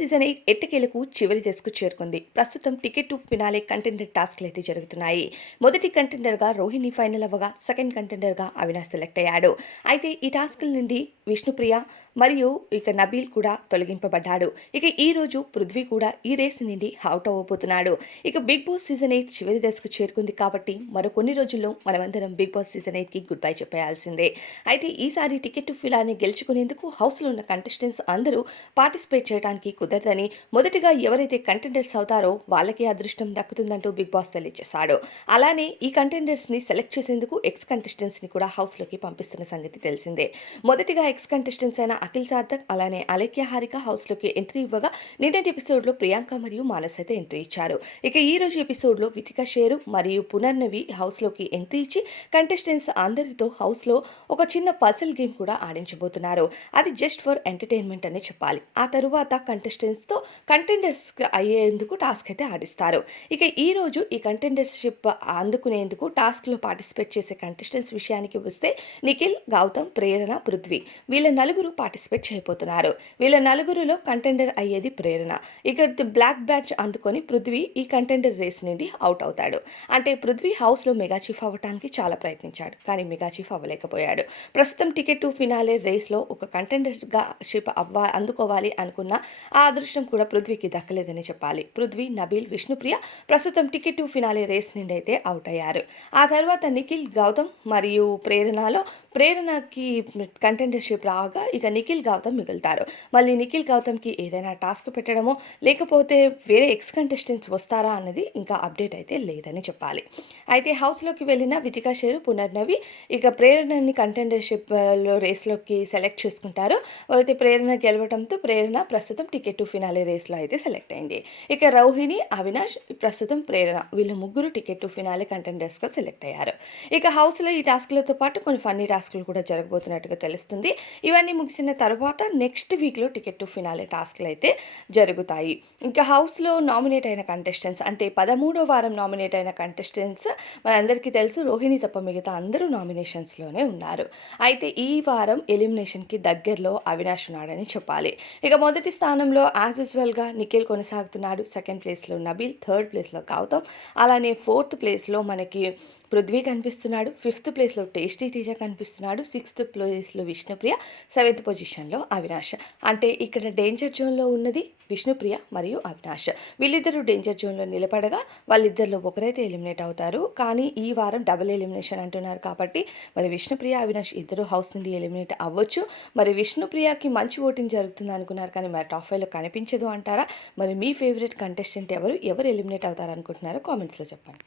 Season eight ఎట్టకేలకు చివరి దశకు చేరుకుంది. ప్రస్తుతం టికెట్ టు ఫినాలే కంటెండర్ టాస్క్లు అయితే జరుగుతున్నాయి. మొదటి కంటెండర్గా రోహిణి ఫైనల్ అవ్వగా సెకండ్ కంటెండర్గా అవినాష్ సెలెక్ట్ అయ్యాడు. అయితే ఈ టాస్క్ల నుండి విష్ణుప్రియ మరియు ఇక నబీల్ కూడా తొలగింపబడ్డాడు. ఇక ఈ రోజు పృథ్వీ కూడా ఈ రేస్ నుండి అవుట్ అవ్వబోతున్నాడు. ఇక బిగ్ బాస్ సీజన్ ఎయిట్ చివరి దశకు చేరుకుంది కాబట్టి మరో కొన్ని రోజుల్లో మనమందరం బిగ్ బాస్ సీజన్ ఎయిట్కి గుడ్ బై చెప్పేయాల్సిందే. అయితే ఈసారి టికెట్ టు ఫిలాని గెలుచుకునేందుకు హౌస్లో ఉన్న కంటెస్టెంట్స్ అందరూ పార్టిసిపేట్ చేయడానికి కుదరదని మొదటిగా ఎవరైతే కంటెండర్స్ అవుతారో వాళ్ళకే అదృష్టం దక్కుతుందంటూ బిగ్ బాస్ తెలియజేశాడు. అలానే ఈ కంటెండర్స్ని సెలెక్ట్ చేసేందుకు ఎక్స్ కంటెస్టెంట్స్ని కూడా హౌస్లోకి పంపిస్తున్న సంగతి తెలిసిందే. మొదటిగా ఎక్స్ కంటెస్టెంట్స్ అయిన అఖిల్ సార్థక్ అలానే అలేఖ్య హారిక హౌస్లోకి ఎంట్రీ ఇవ్వగా నిన్నటి ఎపిసోడ్లో ప్రియాంక మరియు మానస్ అయితే ఎంట్రీ ఇచ్చారు. ఇక ఈ రోజు ఎపిసోడ్లో వితిక షేరు మరియు పునర్నవి హౌస్లోకి ఎంట్రీ ఇచ్చి కంటెస్టెంట్స్ అందరితో హౌస్లో ఒక చిన్న పజిల్ గేమ్ కూడా ఆడించబోతున్నారు. అది జస్ట్ ఫర్ ఎంటర్టైన్మెంట్ అనే చెప్పాలి. ఆ తరువాత కంటెస్ట్ కంటెస్టెంట్స్తో కంటెండర్స్ అయ్యేందుకు టాస్క్ అయితే ఆడిస్తారు. ఇక ఈ రోజు ఈ కంటెండర్షిప్ అందుకునేందుకు టాస్క్లో పార్టిసిపేట్ చేసే కంటెస్టెంట్స్ విషయానికి వస్తే నిఖిల్ గౌతమ్ ప్రేరణ పృథ్వీ వీళ్ళ నలుగురు పార్టిసిపేట్ చేయబోతున్నారు. వీళ్ళ నలుగురులో కంటెండర్ అయ్యేది ప్రేరణ. ఇక బ్లాక్ బ్యాచ్ అందుకొని పృథ్వీ ఈ కంటెండర్ రేస్ నుండి అవుట్ అవుతాడు. అంటే పృథ్వీ హౌస్లో మెగా చీఫ్ అవ్వడానికి చాలా ప్రయత్నించాడు కానీ మెగా చీఫ్ అవ్వలేకపోయాడు. ప్రస్తుతం టికెట్ టు ఫినాలే రేస్లో ఒక కంటెండర్గా షిప్ అవ్వ అందుకోవాలి అనుకున్న ఆ ఆ అదృష్టం కూడా పృథ్వీకి దక్కలేదని చెప్పాలి. పృథ్వీ నబీల్ విష్ణుప్రియ ప్రస్తుతం టికెట్ టు ఫినాలే రేస్ నుండి అయితే అవుట్ అయ్యారు. ఆ తర్వాత నిఖిల్ గౌతమ్ మరియు ప్రేరణలో ప్రేరణకి కంటెండర్షిప్ రాగా ఇక నిఖిల్ గౌతమ్ మిగులుతారు. మళ్ళీ నిఖిల్ గౌతమ్కి ఏదైనా టాస్క్ పెట్టడమో లేకపోతే వేరే ఎక్స్ కంటెస్టెంట్స్ వస్తారా అన్నది ఇంకా అప్డేట్ అయితే లేదని చెప్పాలి. అయితే హౌస్లోకి వెళ్ళిన వితికా షేరు పునర్నవి ఇక ప్రేరణని కంటెండర్షిప్లో రేస్లోకి సెలెక్ట్ చేసుకుంటారు. అయితే ప్రేరణ గెలవడంతో ప్రేరణ ప్రస్తుతం టికెట్ టు ఫినాలే రేస్లో అయితే సెలెక్ట్ అయింది. ఇక రౌహిణి అవినాష్ ప్రస్తుతం ప్రేరణ. వీళ్ళు ముగ్గురు టికెట్ టు ఫినాలే కంటెండర్స్గా సెలెక్ట్ అయ్యారు. ఇక హౌస్లో ఈ టాస్క్లతో పాటు కొన్ని ఫన్నీ టాస్క్లు కూడా జరగబోతున్నట్టుగా తెలుస్తుంది. ఇవన్నీ ముగిసిన తర్వాత నెక్స్ట్ వీక్లో టికెట్ టు ఫినాలే టాస్క్లు అయితే జరుగుతాయి. ఇంకా హౌస్లో నామినేట్ అయిన కంటెస్టెంట్స్ అంటే పదమూడో వారం నామినేట్ అయిన కంటెస్టెంట్స్ మనందరికీ తెలుసు రోహిణి తప్ప మిగతా అందరూ నామినేషన్స్లోనే ఉన్నారు. అయితే ఈ వారం ఎలిమినేషన్కి దగ్గరలో అవినాష్ ఉన్నాడని చెప్పాలి. ఇక మొదటి స్థానంలో యాజ్ యూజువల్గా నిఖిల్ కొనసాగుతున్నాడు. సెకండ్ ప్లేస్లో నబీల్ థర్డ్ ప్లేస్లో గౌతమ్. అలానే ఫోర్త్ ప్లేస్లో మనకి పృథ్వీ కనిపిస్తున్నాడు. ఫిఫ్త్ ప్లేస్లో టేస్టీ తేజ కనిపిస్తున్నాడు. సిక్స్త్ ప్లేస్లో విష్ణుప్రియ. సెవెంత్ పొజిషన్లో అవినాష్. అంటే ఇక్కడ డేంజర్ జోన్లో ఉన్నది విష్ణుప్రియ మరియు అవినాష్. వీళ్ళిద్దరూ డేంజర్ జోన్లో నిలబడగా వాళ్ళిద్దరిలో ఒకరైతే ఎలిమినేట్ అవుతారు. కానీ ఈ వారం డబుల్ ఎలిమినేషన్ అంటున్నారు కాబట్టి మరి విష్ణుప్రియ అవినాష్ ఇద్దరు హౌస్ నుండి ఎలిమినేట్ అవ్వచ్చు. మరి విష్ణుప్రియకి మంచి ఓటింగ్ జరుగుతుంది అనుకున్నారు కానీ మరి టాప్ ఫైవ్లో కనిపించదు అంటారా? మరి మీ ఫేవరెట్ కంటెస్టెంట్ ఎవరు? ఎవరు ఎలిమినేట్ అవుతారు అనుకుంటున్నారో కామెంట్స్లో చెప్పండి.